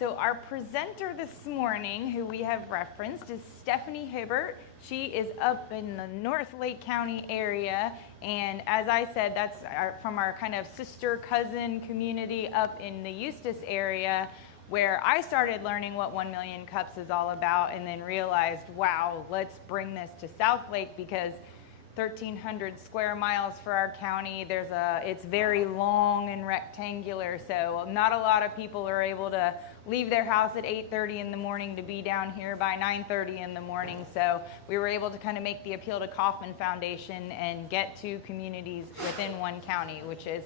So our presenter this morning, who we have referenced, is Stephanie Hibbert. She is up in the North Lake County area, and as I said, that's from our kind of sister cousin community up in the Eustis area, where I started learning what 1 Million Cups is all about, and then realized, wow, let's bring this to South Lake, because 1,300 square miles for our county. It's very long and rectangular, so not a lot of people are able to leave their house at 8:30 in the morning to be down here by 9:30 in the morning. So we were able to kind of make the appeal to Kauffman Foundation and get to communities within one county, which is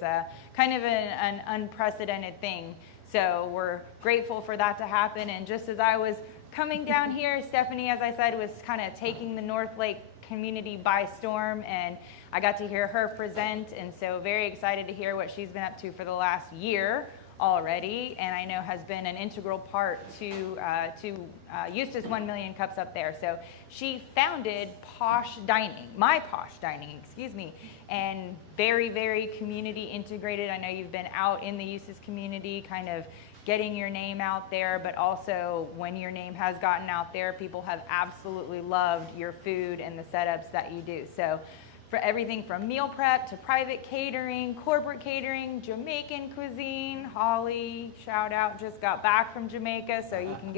kind of an unprecedented thing. So we're grateful for that to happen. And just as I was coming down here, Stephanie, as I said, was kind of taking the North Lake community by storm, and I got to hear her present, and so very excited to hear what she's been up to for the last year already, and I know has been an integral part to Eustis 1 Million Cups up there. So she founded Posh Dining, My Posh Dining, excuse me, and very, very community integrated. I know you've been out in the Eustis community kind of getting your name out there, but also when your name has gotten out there, people have absolutely loved your food and the setups that you do. So for everything from meal prep to private catering, corporate catering, Jamaican cuisine. Holly, shout out, just got back from Jamaica, so you can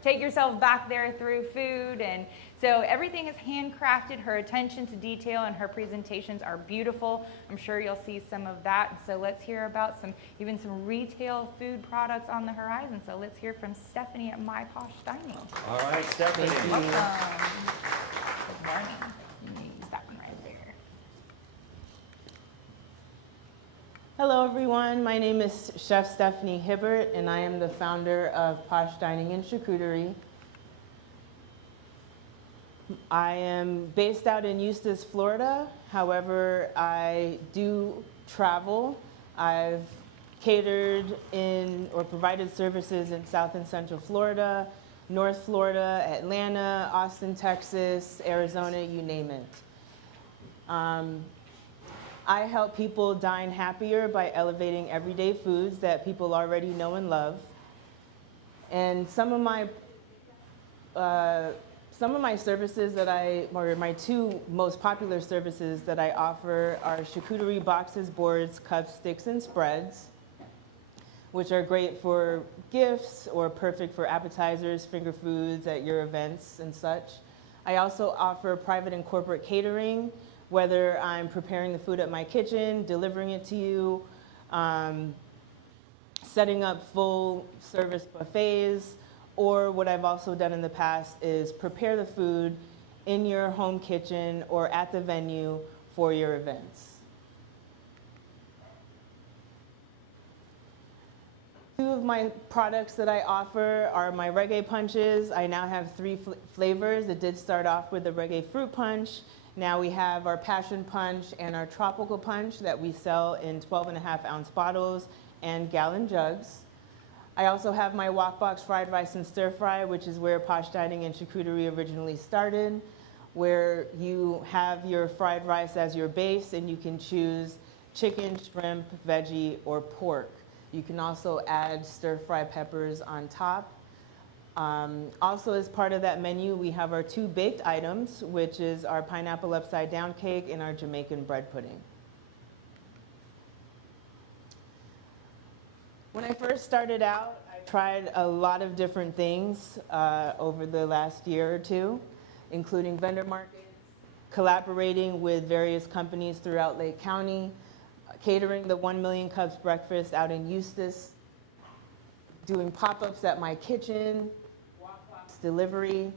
take yourself back there through food. And so everything is handcrafted. Her attention to detail and her presentations are beautiful. I'm sure you'll see some of that. So let's hear about even some retail food products on the horizon. So let's hear from Stephanie at My Posh Dining. All right, Stephanie. Welcome. Good morning. You may use that one right there. Hello everyone, my name is Chef Stephanie Hibbert, and I am the founder of Posh Dining and Charcuterie. I am based out in Eustis, Florida. However, I do travel. I've catered in or provided services in South and Central Florida, North Florida, Atlanta, Austin, Texas, Arizona, you name it. I help people dine happier by elevating everyday foods that people already know and love. And some of my services or my two most popular services that I offer are charcuterie boxes, boards, cups, sticks, and spreads, which are great for gifts or perfect for appetizers, finger foods at your events and such. I also offer private and corporate catering, whether I'm preparing the food at my kitchen, delivering it to you, setting up full service buffets, or what I've also done in the past is prepare the food in your home kitchen or at the venue for your events. Two of my products that I offer are my reggae punches. I now have 3 flavors. It did start off with the reggae fruit punch. Now we have our passion punch and our tropical punch that we sell in 12.5-ounce bottles and gallon jugs. I also have my Walkbox fried rice and stir fry, which is where Posh Dining and Charcuterie originally started, where you have your fried rice as your base and you can choose chicken, shrimp, veggie, or pork. You can also add stir fry peppers on top. Also, as part of that menu, we have our 2 baked items, which is our pineapple upside down cake and our Jamaican bread pudding. When I first started out, I tried a lot of different things over the last year or two, including vendor markets, collaborating with various companies throughout Lake County, catering the 1 Million Cups breakfast out in Eustis, doing pop-ups at my kitchen, Walkbox delivery,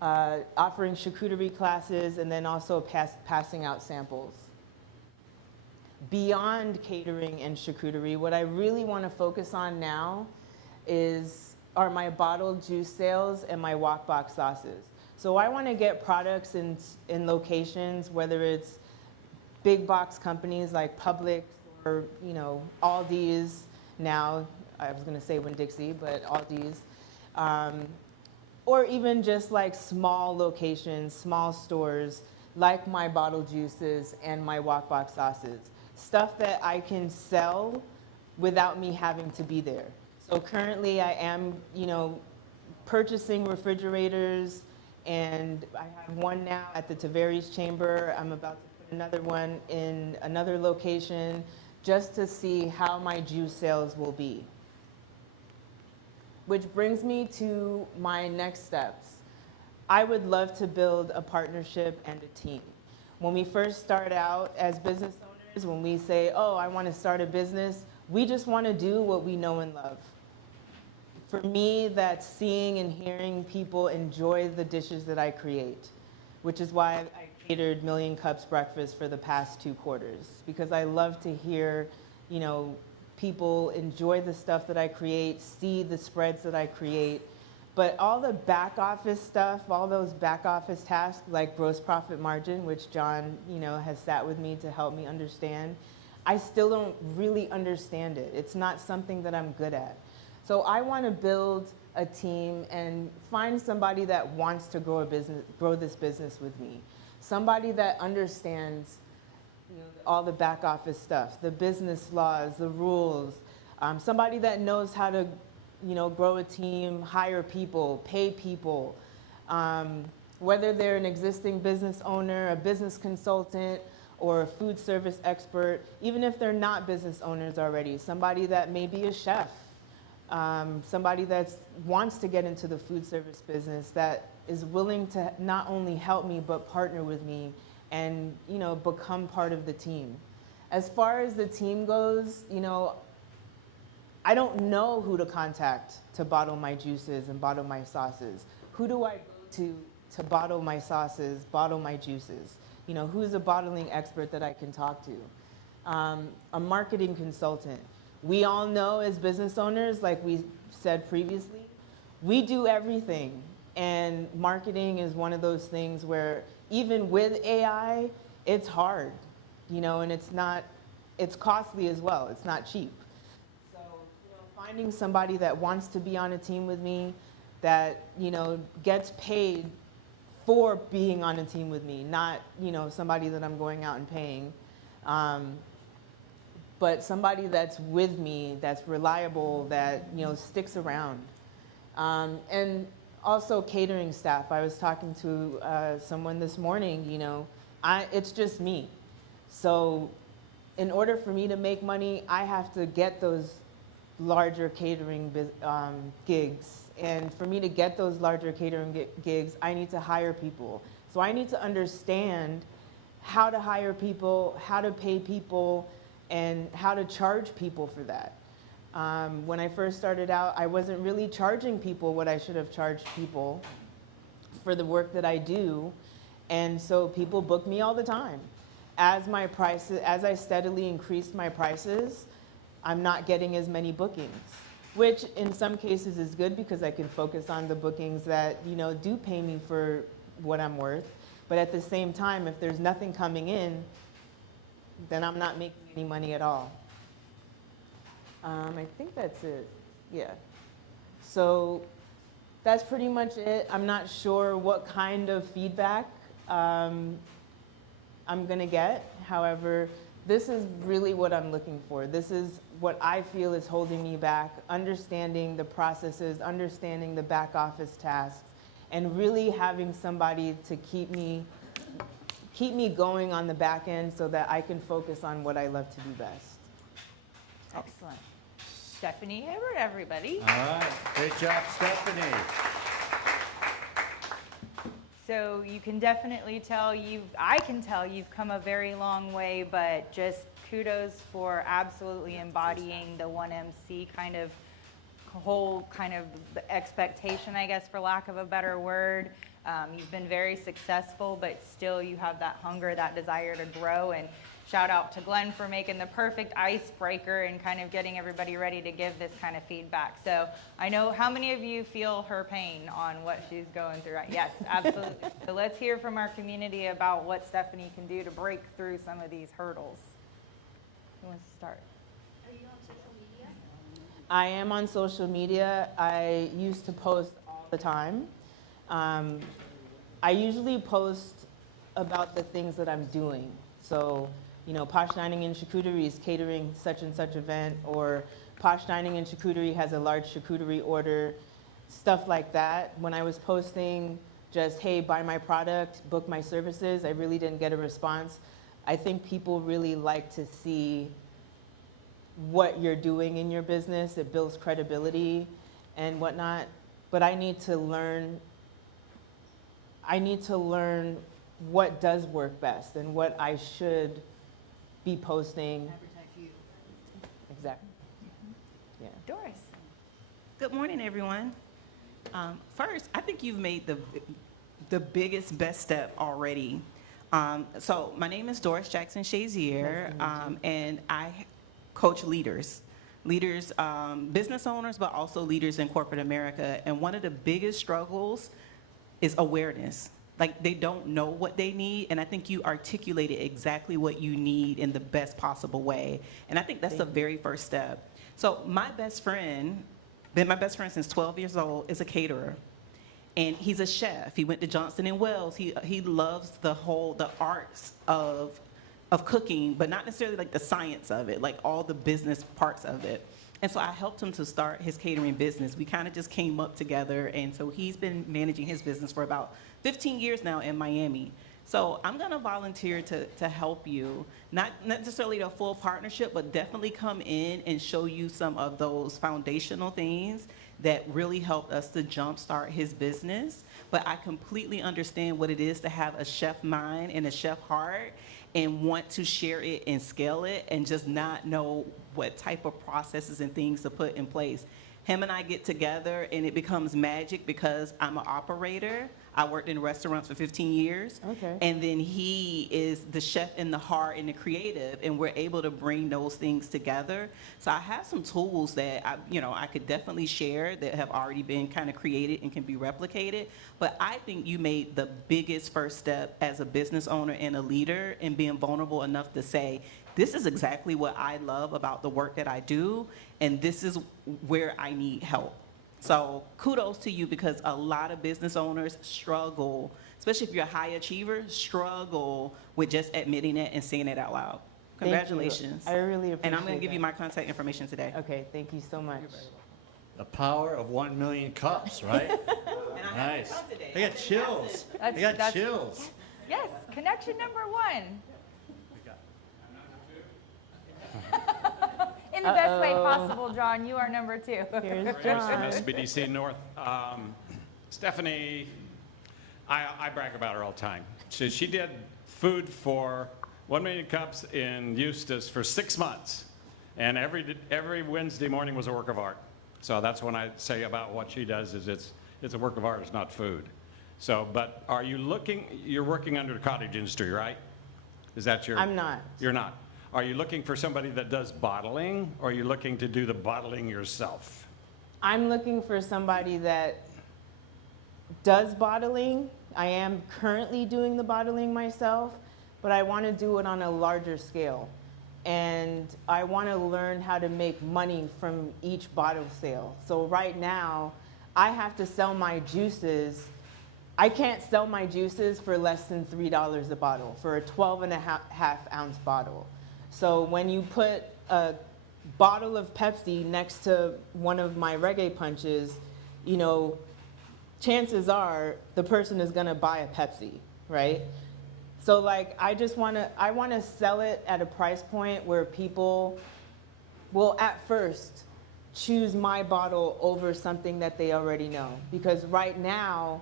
offering charcuterie classes, and then also passing out samples. Beyond catering and charcuterie, what I really want to focus on now are my bottled juice sales and my Walkbox sauces. So I want to get products in locations, whether it's big box companies like Publix or Aldi's now. I was going to say Winn-Dixie, but Aldi's. Or even just like small locations, small stores, like my bottled juices and my Walkbox sauces. Stuff that I can sell without me having to be there. So currently I am, purchasing refrigerators, and I have one now at the Tavares Chamber. I'm about to put another one in another location just to see how my juice sales will be. Which brings me to my next steps. I would love to build a partnership and a team. When we first start out as business owners, when we say, oh, I want to start a business, we just want to do what we know and love. For me, that's seeing and hearing people enjoy the dishes that I create, which is why I catered Million Cups breakfast for the past 2 quarters, because I love to hear, people enjoy the stuff that I create, see the spreads that I create. But all the back office stuff, all those back office tasks like gross profit margin, which John, has sat with me to help me understand, I still don't really understand it. It's not something that I'm good at. So I want to build a team and find somebody that wants to grow this business with me. Somebody that understands all the back office stuff, the business laws, the rules. Somebody that knows how to, grow a team, hire people, pay people. Whether they're an existing business owner, a business consultant, or a food service expert, even if they're not business owners already, somebody that may be a chef. Somebody that wants to get into the food service business, that is willing to not only help me, but partner with me and, become part of the team. As far as the team goes, I don't know who to contact to bottle my juices and bottle my sauces. Who do I go to bottle my sauces, bottle my juices? Who's a bottling expert that I can talk to? A marketing consultant. We all know as business owners, like we said previously, we do everything. And marketing is one of those things where even with AI, it's hard, and it's costly as well. It's not cheap. So, finding somebody that wants to be on a team with me, that, gets paid for being on a team with me, not, somebody that I'm going out and paying. But somebody that's with me, that's reliable, that, sticks around. And also catering staff. I was talking to someone this morning, it's just me. So in order for me to make money, I have to get those larger catering gigs. And for me to get those larger catering gigs, I need to hire people. So I need to understand how to hire people, how to pay people, and how to charge people for that. When I first started out, I wasn't really charging people what I should have charged people for the work that I do. And so people book me all the time. As I steadily increased my prices, I'm not getting as many bookings, which in some cases is good because I can focus on the bookings that, do pay me for what I'm worth. But at the same time, if there's nothing coming in, then I'm not making any money at all. I think that's it. Yeah. So that's pretty much it. I'm not sure what kind of feedback I'm going to get. However, this is really what I'm looking for. This is what I feel is holding me back, understanding the processes, understanding the back office tasks, and really having somebody to keep me going on the back end so that I can focus on what I love to do best. Excellent. Stephanie Hibbert, everybody. All right, great job, Stephanie. So you can definitely tell I can tell you've come a very long way, but just kudos for absolutely embodying the 1MC kind of whole kind of expectation, I guess, for lack of a better word. You've been very successful, but still you have that hunger, that desire to grow. And shout out to Glenn for making the perfect icebreaker and kind of getting everybody ready to give this kind of feedback. So I know, how many of you feel her pain on what she's going through? Yes, absolutely. So let's hear from our community about what Stephanie can do to break through some of these hurdles. Who wants to start? Are you on social media? I am on social media. I used to post all the time. I usually post about the things that I'm doing. So, Posh Dining and Shakurerie is catering such and such event, or Posh Dining and Shakurerie has a large charcuterie order, stuff like that. When I was posting just, hey, buy my product, book my services, I really didn't get a response. I think people really like to see what you're doing in your business. It builds credibility and whatnot. But I need to learn what does work best and what I should be posting. Advertise you. Exactly. Yeah. Doris. Good morning, everyone. First, I think you've made the biggest, best step already. So my name is Doris Jackson-Shazier, and I coach leaders, business owners, but also leaders in corporate America. And one of the biggest struggles is awareness. Like, they don't know what they need, and I think you articulated exactly what you need in the best possible way. And I think that's the very first step. So my best friend, been my best friend since 12 years old, is a caterer. And he's a chef. He went to Johnson & Wales. He loves the arts of cooking, but not necessarily like the science of it, like all the business parts of it. And so I helped him to start his catering business. We kind of just came up together, and so he's been managing his business for about 15 years now in Miami. So I'm gonna volunteer to help you, not necessarily a full partnership, but definitely come in and show you some of those foundational things that really helped us to jumpstart his business. But I completely understand what it is to have a chef mind and a chef heart and want to share it and scale it and just not know what type of processes and things to put in place. Him and I get together and it becomes magic because I'm an operator. I worked in restaurants for 15 years. Okay. And then he is the chef in the heart and the creative, and we're able to bring those things together. So I have some tools that I could definitely share that have already been kind of created and can be replicated. But I think you made the biggest first step as a business owner and a leader in being vulnerable enough to say, this is exactly what I love about the work that I do, and this is where I need help. So kudos to you, because a lot of business owners struggle, especially if you're a high achiever, struggle with just admitting it and saying it out loud. Congratulations. I really appreciate it. And I'm going to give you my contact information today. Okay, thank you so much. The power of 1 million cups, right? And I have Nice. to come today. I got chills. I got That's- chills. Yes, connection number one. In the best way possible, John. You are number two. Here's From John. SBDC North. Stephanie, I brag about her all the time. She did food for 1 million cups in Eustis for 6 months. And every Wednesday morning was a work of art. So that's when I say about what she does is it's a work of art, it's not food. So, but are you you're working under the cottage industry, right? Is that your? I'm not. You're not. Are you looking for somebody that does bottling, or are you looking to do the bottling yourself? I'm looking for somebody that does bottling. I am currently doing the bottling myself, but I want to do it on a larger scale. And I want to learn how to make money from each bottle sale. So right now, I have to sell my juices. I can't sell my juices for less than $3 a bottle for a 12.5 ounce bottle. So when you put a bottle of Pepsi next to one of my reggae punches, chances are the person is gonna buy a Pepsi, right? So like, I want to sell it at a price point where people will at first choose my bottle over something that they already know. Because right now,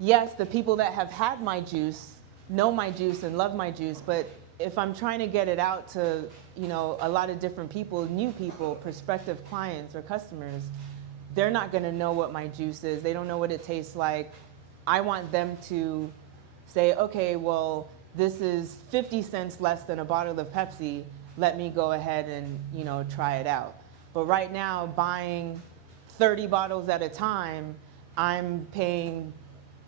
yes, the people that have had my juice know my juice and love my juice, but if I'm trying to get it out to, a lot of different people, new people, prospective clients or customers, they're not gonna know what my juice is. They don't know what it tastes like. I want them to say, okay, well, this is 50 cents less than a bottle of Pepsi. Let me go ahead and, try it out. But right now, buying 30 bottles at a time, I'm paying,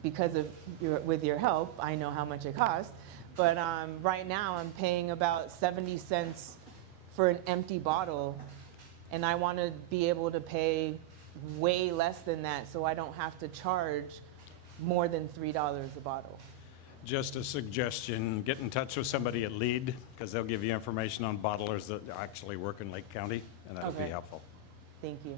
because of with your help, I know how much it costs. But right now, I'm paying about 70 cents for an empty bottle, and I want to be able to pay way less than that, so I don't have to charge more than $3 a bottle. Just a suggestion, get in touch with somebody at LEAD, because they'll give you information on bottlers that actually work in Lake County, and that'll be Okay. helpful. Thank you.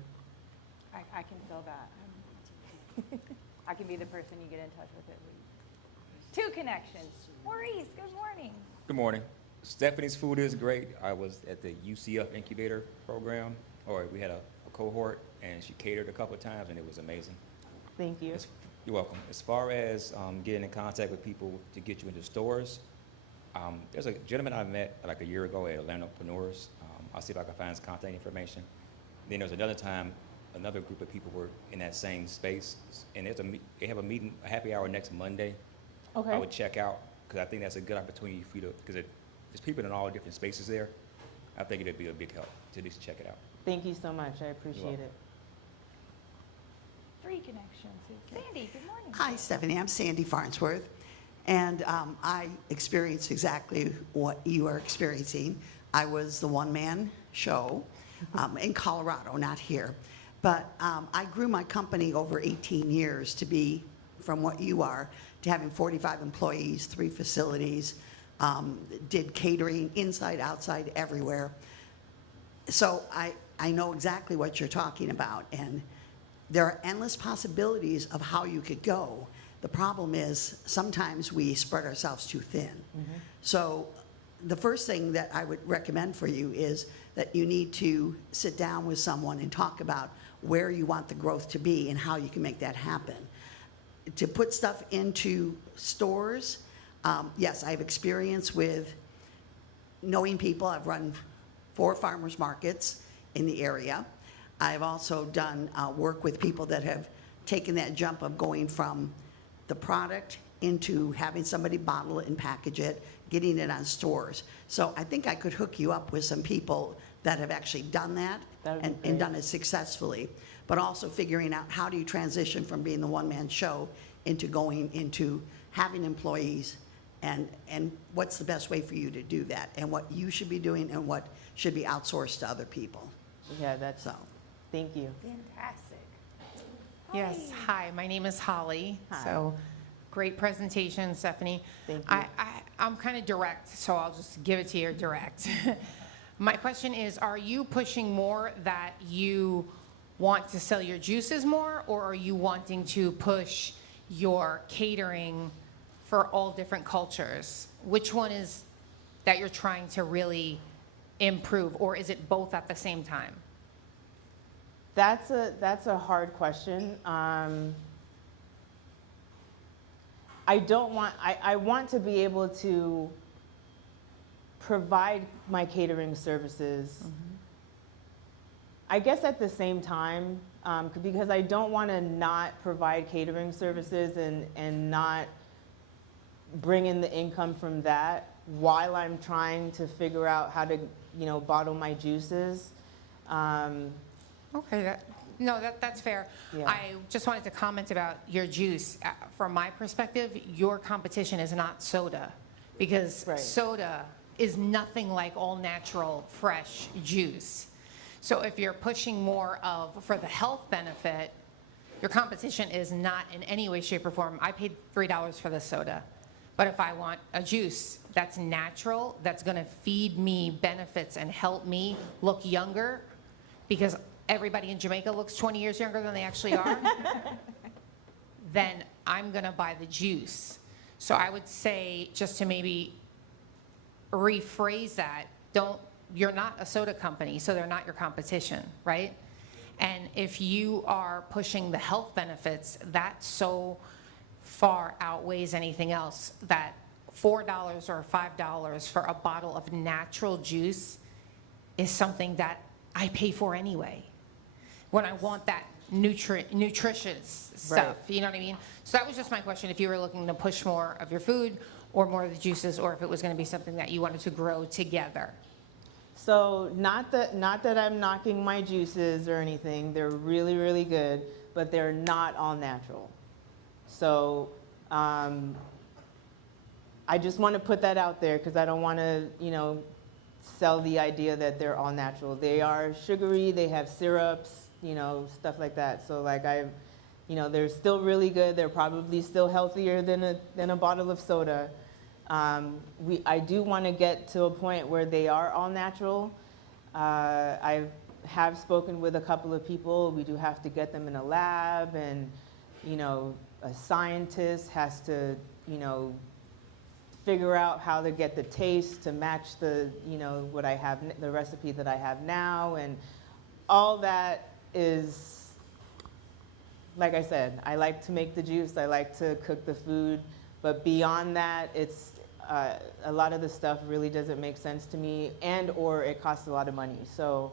I can fill that. I can be the person you get in touch with at least. Two connections. Maurice, good morning. Good morning. Stephanie's food is great. I was at the UCF incubator program, or we had a cohort, and she catered a couple of times, and it was amazing. Thank you. You're welcome. As far as getting in contact with people to get you into stores, there's a gentleman I met like a year ago at Atlanticpreneurs. I'll see if I can find his contact information. Then there was another time, another group of people were in that same space, and they have a meeting, a happy hour next Monday. Okay. I would check out, because I think that's a good opportunity for you to, because there's people in all different spaces there. I think it'd be a big help to at least check it out. Thank you so much. I appreciate welcome. it. Three connections. Sandy, good morning. Hi, Stephanie. I'm Sandy Farnsworth, and I experienced exactly what you are experiencing. I was the one-man show in Colorado, not here. But I grew my company over 18 years to be, from what you are, to having 45 employees, 3 facilities, did catering inside, outside, everywhere. So I know exactly what you're talking about, and there are endless possibilities of how you could go. The problem is sometimes we spread ourselves too thin. So the first thing that I would recommend for you is that you need to sit down with someone and talk about where you want the growth to be and how you can make that happen. To put stuff into stores, yes, I have experience with knowing people. I've run 4 farmers markets in the area. I've also done work with people that have taken that jump of going from the product into having somebody bottle it and package it, getting it on stores. So I think I could hook you up with some people that have actually done that and done it successfully, but also figuring out how do you transition from being the one-man show into going into having employees, and what's the best way for you to do that, and what you should be doing and what should be outsourced to other people. Yeah, that's So. Thank you. Fantastic. Yes, hi, my name is Holly. Hi. So, great presentation, Stephanie. Thank you. I'm kind of direct, so I'll just give it to you direct. My question is, are you pushing more that you want to sell your juices more, or are you wanting to push your catering for all different cultures? Which one is that you're trying to really improve, or is it both at the same time? That's a hard question. I want to be able to provide my catering services. I guess at the same time, because I don't want to not provide catering services and not bring in the income from that while I'm trying to figure out how to, bottle my juices. Okay, that's fair. Yeah. I just wanted to comment about your juice. From my perspective, your competition is not soda, because Right. soda is nothing like all natural, fresh juice. So if you're pushing more for the health benefit, your competition is not in any way, shape, or form. I paid $3 for the soda. But if I want a juice that's natural, that's going to feed me benefits and help me look younger, because everybody in Jamaica looks 20 years younger than they actually are, then I'm going to buy the juice. So I would say, just to maybe rephrase that, you're not a soda company, so they're not your competition, right? And if you are pushing the health benefits, that so far outweighs anything else, that $4 or $5 for a bottle of natural juice is something that I pay for anyway, when I want that nutritious stuff. Right. You know what I mean? So that was just my question, if you were looking to push more of your food or more of the juices, or if it was going to be something that you wanted to grow together. So not that I'm knocking my juices or anything. They're really, really good, but they're not all natural. So I just want to put that out there, because I don't want to, sell the idea that they're all natural. They are sugary, they have syrups, stuff like that. So like You know, they're still really good. They're probably still healthier than a bottle of soda. I do want to get to a point where they are all natural. I have spoken with a couple of people. We do have to get them in a lab, and, you know, a scientist has to, you know, figure out how to get the taste to match the, you know, what I have, the recipe that I have now, and all that is, like I said, I like to make the juice, I like to cook the food, but beyond that, it's, a lot of the stuff really doesn't make sense to me, and or it costs a lot of money. So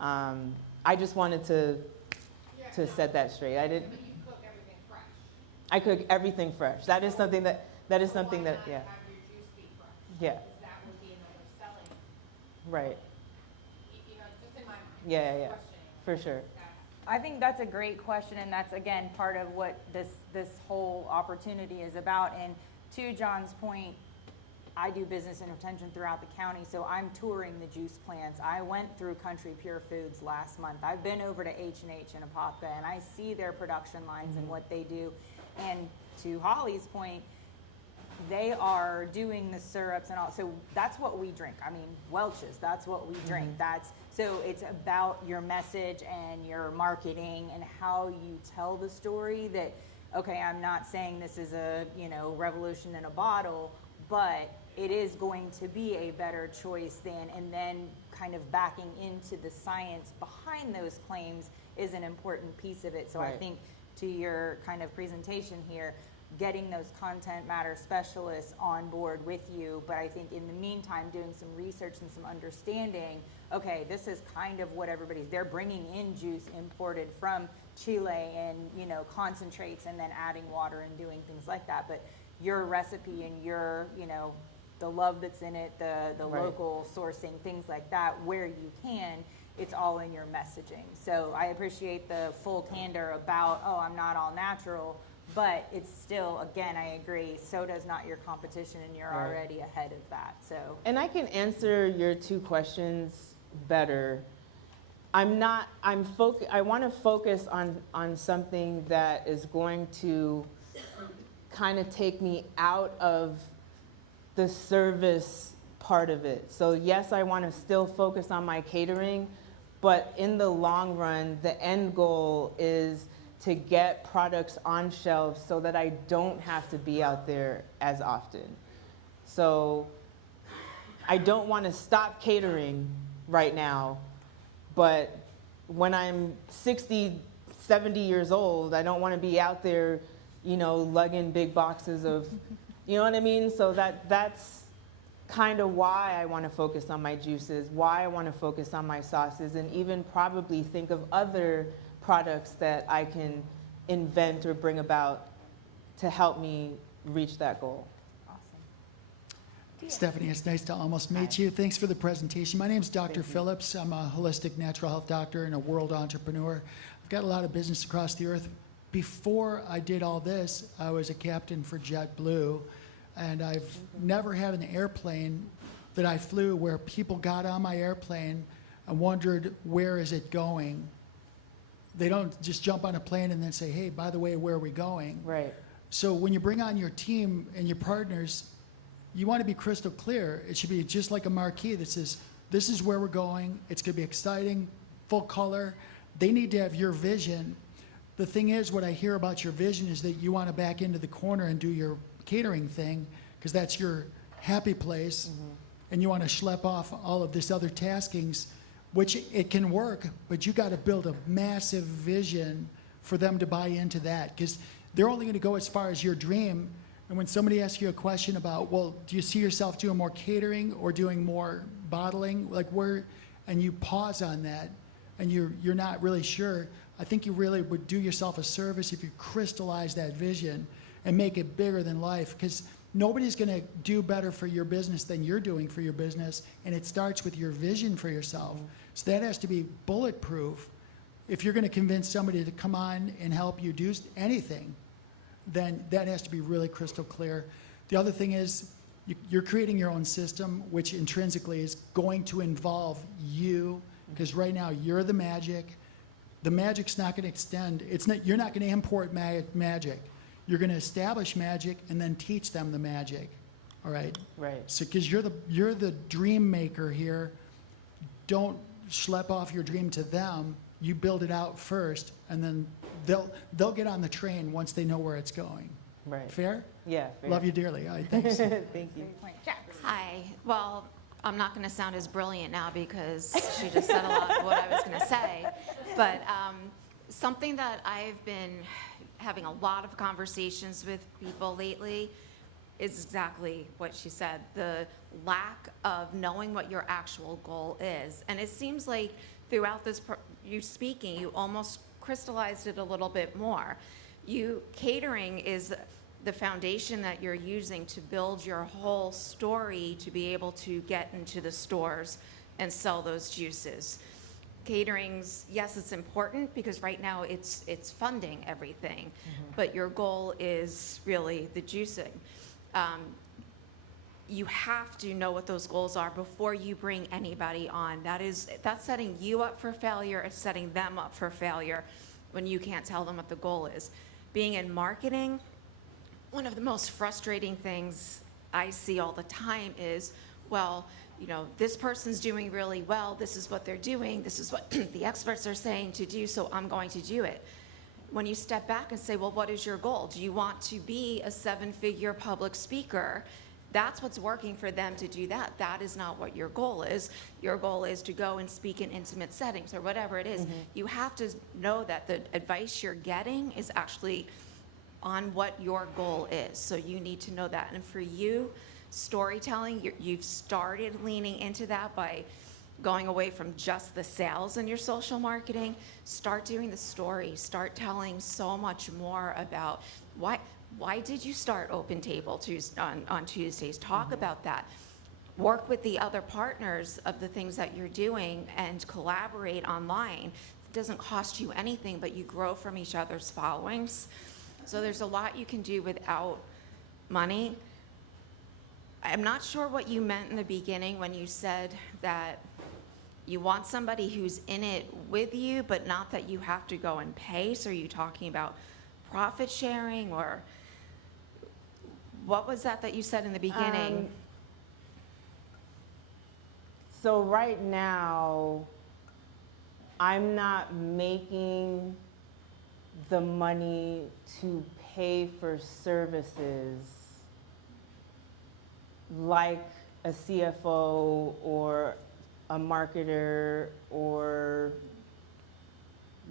I just wanted to set that straight. I didn't. But you cook everything fresh. I cook everything fresh. That is something that yeah. Why not have your juice be fresh? Yeah. Because that would be another selling, Right. you know, just in my mind. Yeah, yeah, questioning. for sure. I think that's a great question, and that's, again, part of what this whole opportunity is about. And to John's point, I do business and retention throughout the county, so I'm touring the juice plants. I went through Country Pure Foods last month. I've been over to H&H in Apopka, and I see their production lines and what they do. And to Holly's point, they are doing the syrups and all. So that's what we drink. I mean, Welch's, that's what we drink. So it's about your message and your marketing and how you tell the story that, okay, I'm not saying this is a, you know, revolution in a bottle, but it is going to be a better choice than, and then kind of backing into the science behind those claims is an important piece of it. So I Right. think to your kind of presentation here, getting those content matter specialists on board with you, but I think in the meantime, doing some research and some understanding, okay, this is kind of what they're bringing in juice imported from Chile and, you know, concentrates and then adding water and doing things like that. But your recipe and your, you know, the love that's in it, the Right. local sourcing, things like that, where you can, it's all in your messaging. So I appreciate the full candor about, oh, I'm not all natural, but it's still, again, I agree, soda's not your competition and you're Right. already ahead of that, so. And I can answer your two questions better. I want to focus on something that is going to kind of take me out of the service part of it. So yes, I want to still focus on my catering, but in the long run, the end goal is to get products on shelves so that I don't have to be out there as often. So I don't want to stop catering right now, but when I'm 60, 70 years old, I don't want to be out there, you know, lugging big boxes of, you know what I mean? So that's kind of why I want to focus on my juices, why I want to focus on my sauces, and even probably think of other products that I can invent or bring about to help me reach that goal. Awesome. Stephanie, it's nice to almost meet you. Thanks for the presentation. My name's Dr. Phillips. I'm a holistic natural health doctor and a world entrepreneur. I've got a lot of business across the earth. Before I did all this, I was a captain for JetBlue, and I've never had an airplane that I flew where people got on my airplane and wondered, where is it going? They don't just jump on a plane and then say, hey, by the way, where are we going? Right. So when you bring on your team and your partners, you want to be crystal clear. It should be just like a marquee that says, this is where we're going. It's going to be exciting, full color. They need to have your vision. The thing is, what I hear about your vision is that you want to back into the corner and do your catering thing because that's your happy place, and you want to schlep off all of this other taskings, which it can work, but you got to build a massive vision for them to buy into that because they're only going to go as far as your dream. And when somebody asks you a question about, well, do you see yourself doing more catering or doing more bottling, like where, and you pause on that and you're not really sure, I think you really would do yourself a service if you crystallize that vision and make it bigger than life, because nobody's going to do better for your business than you're doing for your business, and it starts with your vision for yourself. So that has to be bulletproof. If you're going to convince somebody to come on and help you do anything, then that has to be really crystal clear. The other thing is you're creating your own system, which intrinsically is going to involve you, because right now you're the magic. the magic's not going to extend. You're not going to import magic. You're going to establish magic and then teach them the magic. All right? Right. So, because you're the dream maker here, don't schlep off your dream to them. You build it out first, and then they'll get on the train once they know where it's going. Right. Fair? Yeah. Fair. Love you dearly. All right, thanks. Thank you. Hi. Well, I'm not going to sound as brilliant now because she just said a lot of what I was going to say. But something that I've been having a lot of conversations with people lately is exactly what she said, the lack of knowing what your actual goal is. And it seems like throughout this, you speaking, you almost crystallized it a little bit more. Catering is the foundation that you're using to build your whole story to be able to get into the stores and sell those juices. Catering's, yes, it's important because right now it's funding everything, but your goal is really the juicing. You have to know what those goals are before you bring anybody on. That's setting you up for failure. It's setting them up for failure when you can't tell them what the goal is. Being in marketing, one of the most frustrating things I see all the time is, well, you know, this person's doing really well. This is what they're doing. This is what the experts are saying to do, so I'm going to do it. When you step back and say, well, what is your goal? Do you want to be a 7-figure public speaker? That's what's working for them to do that. That is not what your goal is. Your goal is to go and speak in intimate settings or whatever it is. You have to know that the advice you're getting is actually on what your goal is. So you need to know that. And for you, storytelling, you've started leaning into that by going away from just the sales in your social marketing. Start doing the story. Start telling so much more about why did you start Open Table on Tuesdays? Talk about that. Work with the other partners of the things that you're doing and collaborate online. It doesn't cost you anything, but you grow from each other's followings. So there's a lot you can do without money. I'm not sure what you meant in the beginning when you said that you want somebody who's in it with you, but not that you have to go and pay. So are you talking about profit sharing, or what was that you said in the beginning? So right now, I'm not making the money to pay for services like a CFO or a marketer or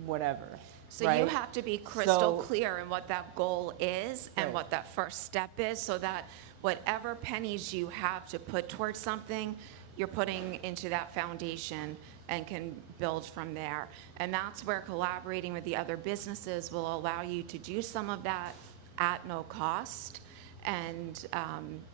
whatever. So right? you have to be crystal So- clear in what that goal is and Right. what that first step is, so that whatever pennies you have to put towards something, you're putting into that foundation and can build from there. And that's where collaborating with the other businesses will allow you to do some of that at no cost. And,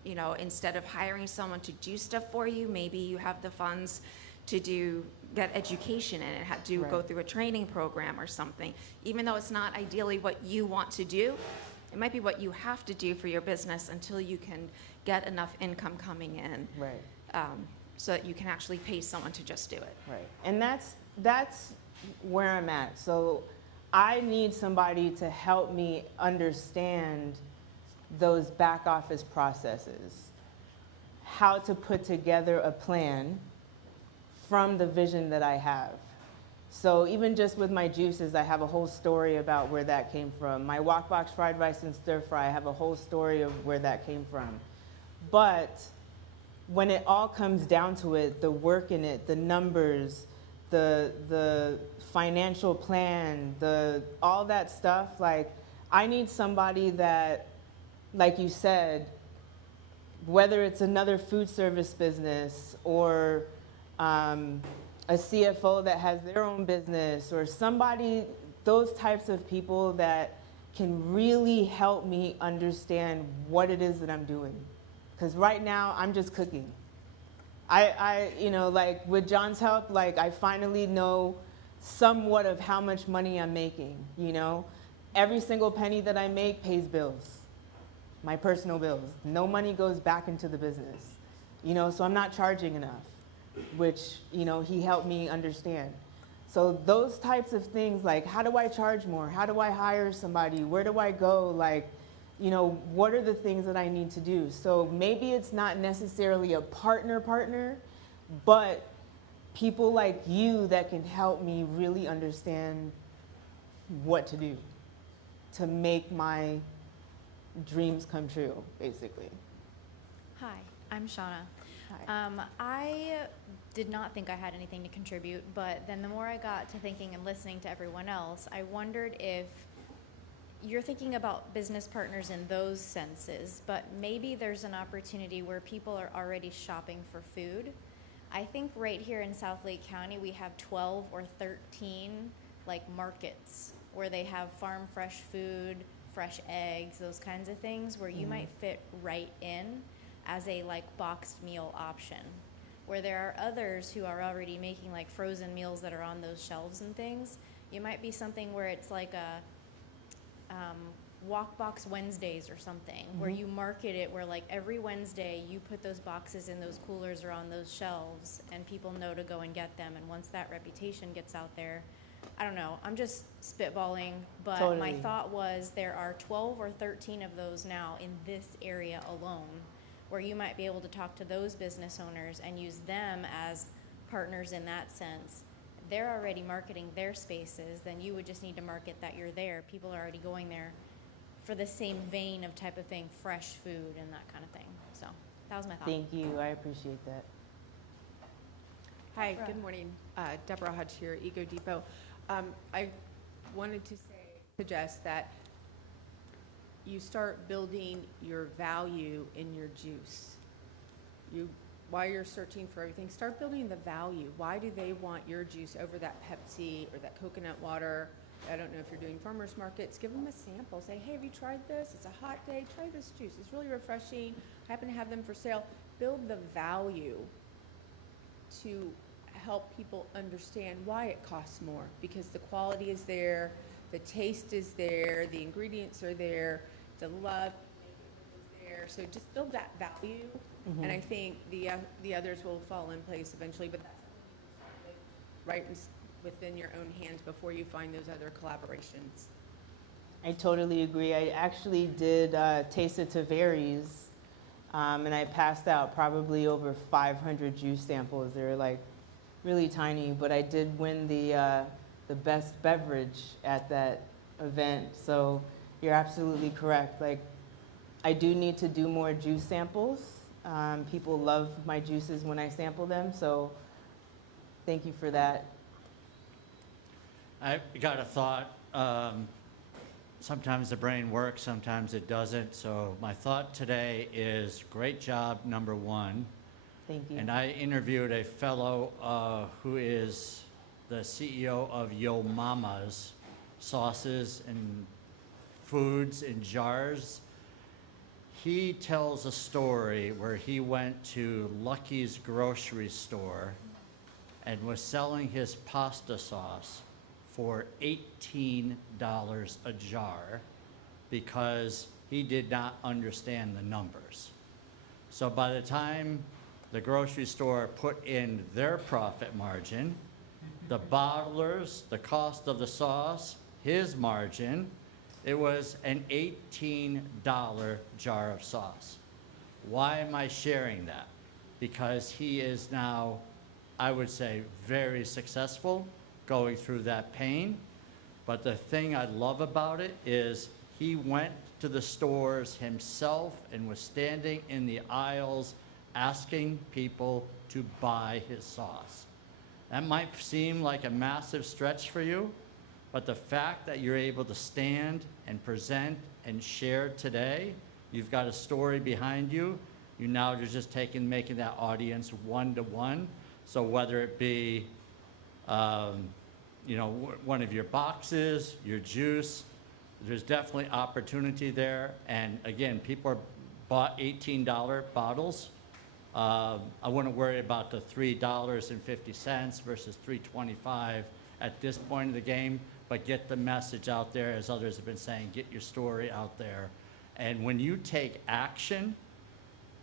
you know, instead of hiring someone to do stuff for you, maybe you have the funds to get education in it, go Right. through a training program or something. Even though it's not ideally what you want to do, it might be what you have to do for your business until you can get enough income coming in. Right. So that you can actually pay someone to just do it. Right. And that's where I'm at. So I need somebody to help me understand those back office processes, how to put together a plan from the vision that I have. So even just with my juices, I have a whole story about where that came from. My Walkbox fried rice and stir fry, I have a whole story of where that came from. But when it all comes down to it, the work in it, the numbers, the financial plan, all that stuff, like, I need somebody that, like you said, whether it's another food service business or a CFO that has their own business, or somebody, those types of people that can really help me understand what it is that I'm doing. Because right now, I'm just cooking. You know, like with John's help, like I finally know somewhat of how much money I'm making, you know? Every single penny that I make pays bills, my personal bills. No money goes back into the business, you know, so I'm not charging enough, which, you know, he helped me understand. So those types of things, like how do I charge more? How do I hire somebody? Where do I go? Like, you know, what are the things that I need to do? So maybe it's not necessarily a partner, but people like you that can help me really understand what to do to make my dreams come true, basically. Hi, I'm Shauna. Hi. I did not think I had anything to contribute, but then the more I got to thinking and listening to everyone else, I wondered if you're thinking about business partners in those senses, but maybe there's an opportunity where people are already shopping for food. I think right here in South Lake County, we have 12 or 13 like markets where they have farm fresh food, fresh eggs, those kinds of things where you might fit right in as a like boxed meal option. Where there are others who are already making like frozen meals that are on those shelves and things, you might be something where it's like a Walkbox Wednesdays or something, where you market it where like every Wednesday you put those boxes in those coolers or on those shelves and people know to go and get them. And once that reputation gets out there, I don't know, I'm just spitballing, but Totally. my thought was there are 12 or 13 of those now in this area alone, where you might be able to talk to those business owners and use them as partners in that sense. They're already marketing their spaces, then you would just need to market that you're there. People are already going there for the same vein of type of thing, fresh food and that kind of thing. So that was my thought. Thank you, I appreciate that. Hi, good morning. Deborah Hutch here, Ego Depot. I wanted to suggest that you start building your value in your juice. While you're searching for everything, start building the value. Why do they want your juice over that Pepsi or that coconut water? I don't know if you're doing farmers markets. Give them a sample. Say, hey, have you tried this? It's a hot day. Try this juice. It's really refreshing. I happen to have them for sale. Build the value to help people understand why it costs more, because the quality is there, the taste is there, the ingredients are there, the love is there. So just build that value, and I think the others will fall in place eventually. But that's right within your own hands before you find those other collaborations. I totally agree. I actually did Taste It to Varies, and I passed out probably over 500 juice samples. They're like really tiny, but I did win the best beverage at that event. So you're absolutely correct. Like, I do need to do more juice samples. People love my juices when I sample them, so thank you for that. I got a thought. Sometimes the brain works, sometimes it doesn't. So my thought today is great job, number one. Thank you. And I interviewed a fellow who is the CEO of Yo Mama's sauces and foods in jars. He tells a story where he went to Lucky's grocery store and was selling his pasta sauce for $18 a jar because he did not understand the numbers. So by the time the grocery store put in their profit margin, the bottlers, the cost of the sauce, his margin, it was an $18 jar of sauce. Why am I sharing that? Because he is now, I would say, very successful going through that pain. But the thing I love about it is he went to the stores himself and was standing in the aisles asking people to buy his sauce. That might seem like a massive stretch for you, but the fact that you're able to stand and present and share today, you've got a story behind you. You now are just making that audience one-to-one. So whether it be, one of your boxes, your juice, there's definitely opportunity there. And again, people bought $18 bottles. I wouldn't worry about the $3.50 versus $3.25 at this point of the game, but get the message out there, as others have been saying, get your story out there. And when you take action,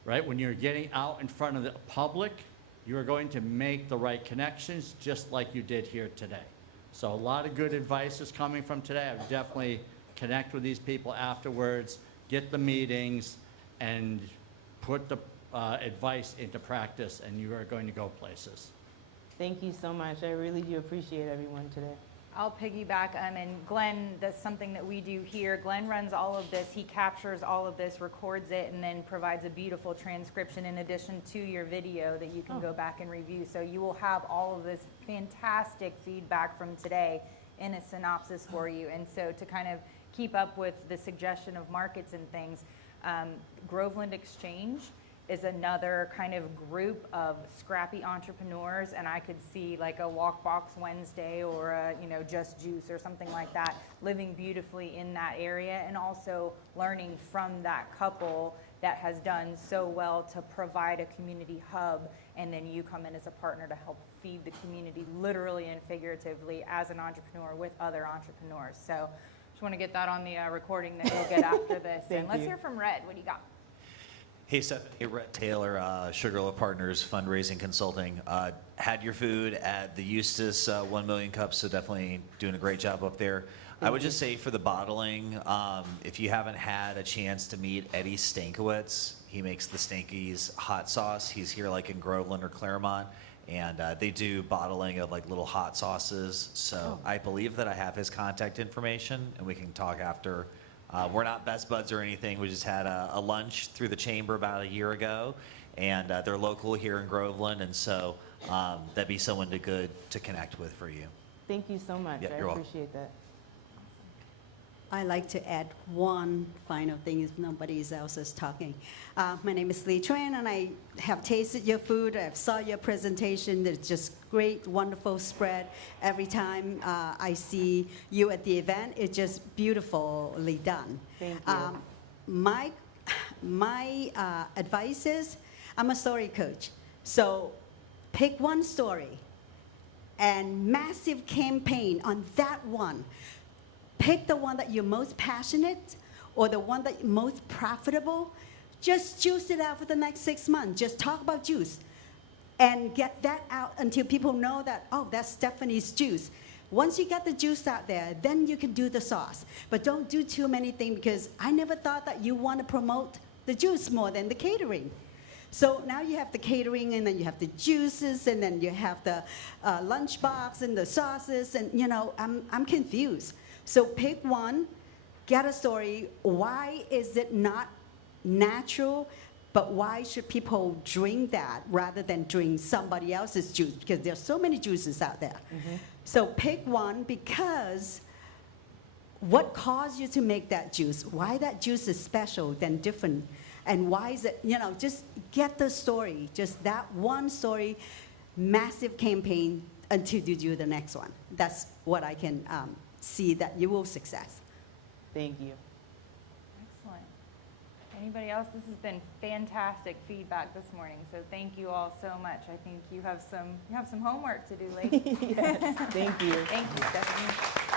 right, when you're getting out in front of the public, you are going to make the right connections, just like you did here today. So a lot of good advice is coming from today. I would definitely connect with these people afterwards, get the meetings, and put the advice into practice, and you are going to go places. Thank you so much. I really do appreciate everyone today. I'll piggyback, and Glenn does something that we do here. Glenn runs all of this. He captures all of this, records it, and then provides a beautiful transcription in addition to your video that you can go back and review. So you will have all of this fantastic feedback from today in a synopsis for you. And so to kind of keep up with the suggestion of markets and things, Groveland Exchange is another kind of group of scrappy entrepreneurs, and I could see like a Walkbox Wednesday or a, Just Juice or something like that, living beautifully in that area, and also learning from that couple that has done so well to provide a community hub, and then you come in as a partner to help feed the community literally and figuratively as an entrepreneur with other entrepreneurs. So just want to get that on the recording that you'll get after this. And let's hear from Red. What do you got? Hey, Stephanie, Red Taylor, Sugarloaf Partners Fundraising Consulting. Had your food at the Eustis 1 Million Cups, so definitely doing a great job up there. I would just say for the bottling, if you haven't had a chance to meet Eddie Stinkowitz, he makes the Stinkies hot sauce. He's here like in Groveland or Clermont, and they do bottling of like little hot sauces. So I believe that I have his contact information, and we can talk after. We're not best buds or anything. We just had a lunch through the chamber about a year ago, and they're local here in Groveland, and so that'd be someone to connect with for you. Thank you so much. Yep, I you're welcome. appreciate that. I like to add one final thing if nobody else is talking. My name is Lee Tran, and I have tasted your food. I saw your presentation. It's just great, wonderful spread. Every time I see you at the event, it's just beautifully done. Thank you. My advice is, I'm a story coach. So pick one story and massive campaign on that one. Pick the one that you're most passionate or the one that you're most profitable. Just juice it out for the next 6 months. Just talk about juice and get that out until people know that, oh, that's Stephanie's juice. Once you get the juice out there, then you can do the sauce. But don't do too many things, because I never thought that you want to promote the juice more than the catering. So now you have the catering, and then you have the juices, and then you have the lunchbox and the sauces, and I'm confused. So pick one, get a story. Why is it not natural, but why should people drink that rather than drink somebody else's juice? Because there's so many juices out there. So pick one, because what caused you to make that juice? Why that juice is special than different? And why is it, just get the story, just that one story, massive campaign until you do the next one. That's what I can see that you will success. Thank you. Excellent. Anybody else? This has been fantastic feedback this morning, so thank you all so much. I think you have some homework to do, ladies. Yes, thank you. Thank you, Stephanie.